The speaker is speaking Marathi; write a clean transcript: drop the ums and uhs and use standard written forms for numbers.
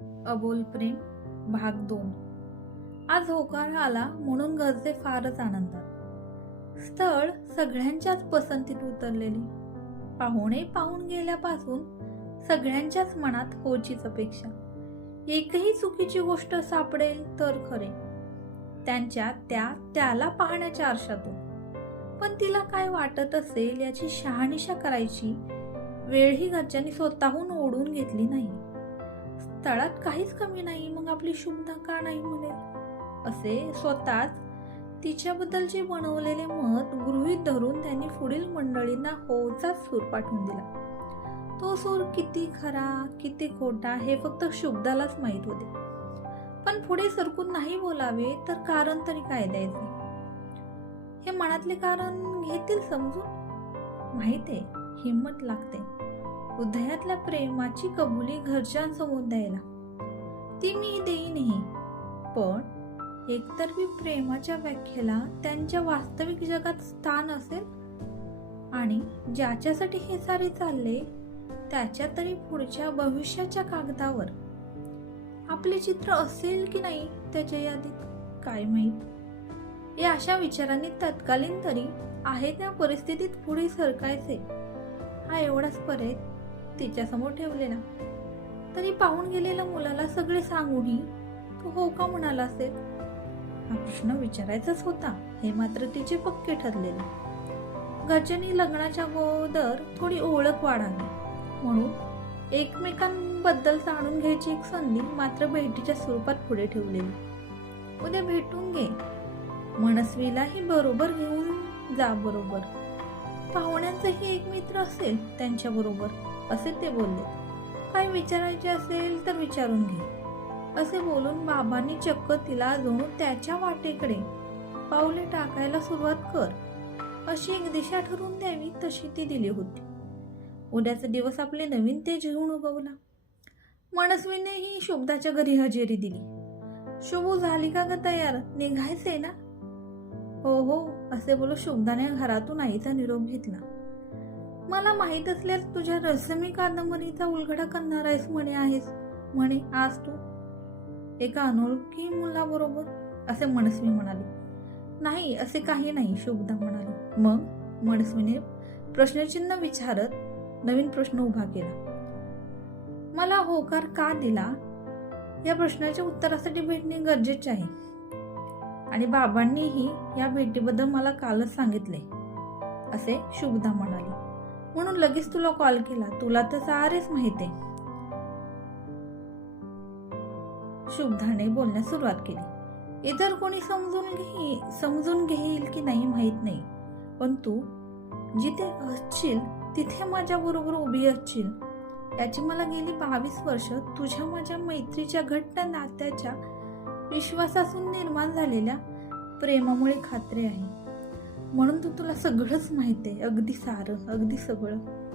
अबोल प्रेम भाग 2. आज होकार आला म्हणून घरचे फारच आनंदात. स्थळ सगळ्यांच्याच पसंतीत उतरलेली. पाहुणे पाहून गेल्यापासून सगळ्यांच्याच मनात होचीच अपेक्षा. एकही चुकीची गोष्ट सापडेल तर खरे, त्यांच्या त्याला पाहण्याच्या आरशातून. पण तिला काय वाटत असेल याची शहानिशा करायची वेळ ही घरच्यांनी स्वतःहून ओढून घेतली नाही. स्थळात काहीच कमी नाही, मग आपली शुभदा का नाही म्हणेल असे स्वतःच तिच्याबद्दलचे बनवलेले मत गृहीत धरून त्यांनी पुढील मंडळींना होचाच सूर पाठवून दिला. तो सूर किती खरा किती खोटा हे फक्त शुभदालाच माहीत होते. पण पुढे सरकून नाही बोलावे तर कारण तरी काय द्यायचे? हे मनातले कारण घेतील समजून. माहितीये, हिंमत लागते हृदयातल्या प्रेमाची कबुली घरच्यांसमोर द्यायला. ती मी देईनही, पण एकतर्फी प्रेमाच्या व्याख्येला त्यांच्या वास्तविक जगात स्थान असेल. आणि ज्याच्यासाठी हे सारे चालले त्याच्या तरी पुढच्या भविष्याच्या कागदावर आपले चित्र असेल की नाही त्याच्या यादीत, काय माहीत. या अशा विचारांनी तत्कालीन तरी आहे त्या परिस्थितीत पुढे सरकायचे हा एवढाच पर्याय तिच्यासमोर ठेवलेला. तरी पाहून गेलेल्या मुलाला सगळे सांगूनही तो हो का म्हणाला असेल हा प्रश्न विचारायचाच होता हे मात्र तिचे पक्के ठरलेले. घरच्यांनी लग्नाच्या अगोदर थोडी ओळख वाढावी म्हणून एकमेकांबद्दल जाणून घ्यायची एक संधी मात्र भेटीच्या स्वरूपात पुढे ठेवलेली. उद्या भेटून घे, मनस्वीलाही बरोबर घेऊन जा. बरोबर पाहुण्यांचाही एक मित्र असेल त्यांच्या बरोबर असे ते बोलले. काय विचारायचे असेल तर विचारून घे असे बोलून बाबांनी चक्क तिला जणू त्याच्या वाटेकडे पावले टाकायला सुरुवात कर अशी एक दिशा ठरवून द्यावी तशी ती दिली होती. उद्याचा दिवस आपले नवीन तेज घेऊन उगवला. मनस्वीनेही शुभदाच्या घरी हजेरी दिली. शुभू झाली का ग तयार, निघायचे ना? हो हो असे बोलून शुभदाने घरातून आईचा निरोप घेतला. मला माहित असल्यास तुझ्या रहस्यमय कादंबरीचा उलगडा करणार आहेस म्हणे आज तू एका अनोळखी मुलाबरोबर असे मनस्वी म्हणाली. नाही असे काही नाही शुभदा म्हणाली. मग मनस्वीने प्रश्नचिन्ह विचारत नवीन प्रश्न उभा केला. मला होकार का दिला या प्रश्नाच्या उत्तरासाठी भेटणे गरजेचे आहे आणि बाबांनीही या भेटीबद्दल मला कालच सांगितले असे शुभदा म्हणाली. म्हणून लगेच तुला कॉल केला. तुला तर सारेच माहिती आहे. शुभदाने बोलण्यास सुरुवात केली. इतर कोणी समजून घेईल की नाही माहित नाही, पण तू जिथे असशील तिथे माझ्या बरोबर उभी असशील याची मला गेली 22 वर्ष तुझ्या माझ्या मैत्रीच्या घट्ट नात्याच्या विश्वासातून निर्माण झालेल्या प्रेमामुळे खात्री आहे. म्हणून तुला सगळंच माहिती आहे, अगदी सारं, अगदी सगळं.